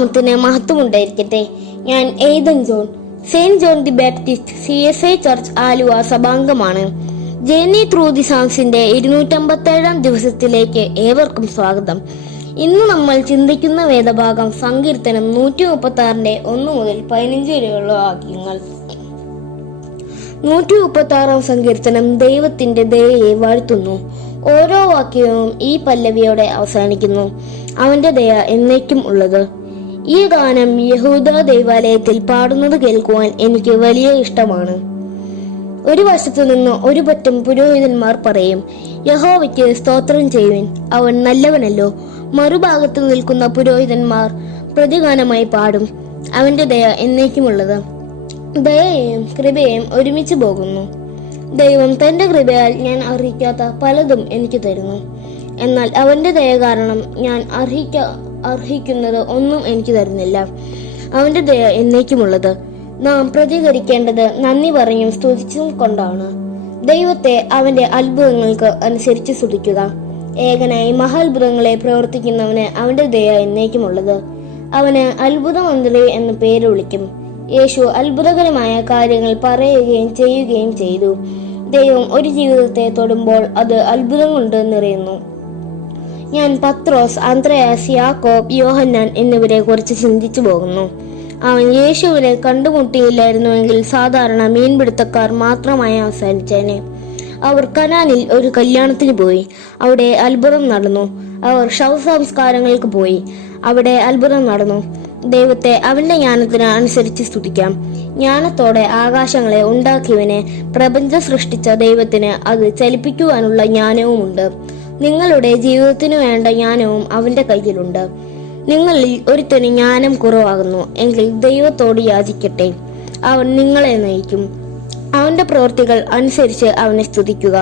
ദൈവനാമത്തിന് മഹത്വമുണ്ടായിരിക്കട്ടെ. ഞാൻ Ethan John, Saint John the Baptist CSI church Aluva സഭാംഗമാണ്. ജേർണി ത്രൂ ദി സാംസിന്റെ 257 ദിവസത്തിലേക്ക് ഏവർക്കും സ്വാഗതം. ഇന്ന് നമ്മൾ ചിന്തിക്കുന്ന വേദഭാഗം സങ്കീർത്തനം 136 1 മുതൽ 15 വരെയുള്ള വാക്യങ്ങൾ. 136 സങ്കീർത്തനം ദൈവത്തിന്റെ ദയയെ വാഴ്ത്തുന്നു. ഓരോ വാക്യവും ഈ പല്ലവിയോടെ അവസാനിക്കുന്നു: അവന്റെ ദയ എന്നേക്കും ഉള്ളത്. ഈ ഗാനം യഹൂദ ദൈവാലയത്തിൽ പാടുന്നത് കേൾക്കുവാൻ എനിക്ക് വലിയ ഇഷ്ടമാണ്. ഒരു വശത്തു നിന്ന് ഒരു പറ്റം പുരോഹിതന്മാർ പറയും, യഹോവയ്ക്ക് സ്തോത്രം ചെയ്യുവിൻ, അവൻ നല്ലവനല്ലോ. മറുഭാഗത്ത് നിൽക്കുന്ന പുരോഹിതന്മാർ പ്രതിഗാനമായി പാടും, അവന്റെ ദയ എന്നേക്കുമുള്ളത്. ദയയും കൃപയും ഒരുമിച്ച് പോകുന്നു. ദൈവം തന്റെ കൃപയാൽ ഞാൻ അർഹിക്കാത്ത പലതും എനിക്ക് തരുന്നു. എന്നാൽ അവന്റെ ദയ കാരണം ഞാൻ അർഹിക്കുന്നത് ഒന്നും എനിക്ക് തരുന്നില്ല. അവന്റെ ദയ എന്നേക്കുമുള്ളത്. നാം പ്രതികരിക്കേണ്ടത് നന്ദി പറഞ്ഞും സ്തുതിച്ചും കൊണ്ടാണ്. ദൈവത്തെ അവന്റെ അത്ഭുതങ്ങൾക്ക് അനുസരിച്ച് സ്തുതിക്കുക. ഏകനായി മഹാത്ഭുതങ്ങളെ പ്രവർത്തിക്കുന്നവന് അവന്റെ ദയ എന്നേക്കുമുള്ളത്. അവന് അത്ഭുതമന്ത്രി എന്ന് പേര് വിളിക്കും. യേശു അത്ഭുതകരമായ കാര്യങ്ങൾ പറയുകയും ചെയ്യുകയും ചെയ്തു. ദൈവം ഒരു ജീവിതത്തെ തൊടുമ്പോൾ അത് അത്ഭുതം കൊണ്ട് നിറയുന്നു. ഞാൻ പത്രോസ്, അന്ത്രയാസ്, യാക്കോബ്, യോഹന്നാൻ എന്നിവരെ കുറിച്ച് ചിന്തിച്ചു പോകുന്നു. അവൻ യേശുവിനെ കണ്ടുമുട്ടിയില്ലായിരുന്നുവെങ്കിൽ സാധാരണ മീൻപിടുത്തക്കാർ മാത്രമായി അവസാനിച്ചേനെ. അവർ കനാനിൽ ഒരു കല്യാണത്തിന് പോയി. അവിടെ അത്ഭുതം നടന്നു. അവർ ശവസംസ്കാരങ്ങൾക്ക് പോയി. അവിടെ അത്ഭുതം നടന്നു. ദൈവത്തെ അവന്റെ ജ്ഞാനത്തിന് അനുസരിച്ച് സ്തുതിക്കാം. ജ്ഞാനത്തോടെ ആകാശങ്ങളെ ഉണ്ടാക്കിയവനെ, പ്രപഞ്ചം സൃഷ്ടിച്ച ദൈവത്തിന് അത് ചലിപ്പിക്കുവാനുള്ള ജ്ഞാനവുമുണ്ട്. നിങ്ങളുടെ ജീവിതത്തിനു വേണ്ട ജ്ഞാനവും അവന്റെ കയ്യിലുണ്ട്. നിങ്ങളിൽ ഒരുത്തന് ജ്ഞാനം കുറവാകുന്നു എങ്കിൽ ദൈവത്തോട് യാചിക്കട്ടെ, അവൻ നിങ്ങളെ നയിക്കും. അവന്റെ പ്രവൃത്തികൾ അനുസരിച്ച് അവനെ സ്തുതിക്കുക.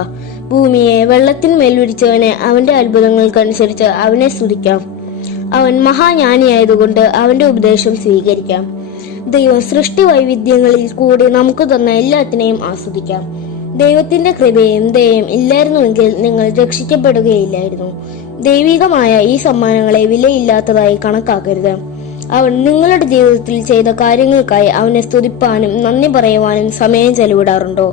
ഭൂമിയെ വെള്ളത്തിന്മേൽ വിരിച്ചവനെ, അവന്റെ അത്ഭുതങ്ങൾക്കനുസരിച്ച് അവനെ സ്തുതിക്കാം. അവൻ മഹാജ്ഞാനിയായതുകൊണ്ട് അവന്റെ ഉപദേശം സ്വീകരിക്കാം. ദൈവം സൃഷ്ടി വൈവിധ്യങ്ങളിൽ കൂടി നമുക്ക് തന്ന എല്ലാത്തിനെയും ആസ്വദിക്കാം. ദൈവത്തിന്റെ കൃപയും ദയയും ഇല്ലായിരുന്നുവെങ്കിൽ നിങ്ങൾ രക്ഷിക്കപ്പെടുകയില്ലായിരുന്നു. ദൈവികമായ ഈ സമ്മാനങ്ങളെ വിലയില്ലാത്തതായി കണക്കാക്കരുത്. അവൻ നിങ്ങളുടെ ജീവിതത്തിൽ ചെയ്ത കാര്യങ്ങൾക്കായി അവനെ സ്തുതിപ്പാനും നന്ദി പറയുവാനും സമയം ചെലവിടാറുണ്ടോ?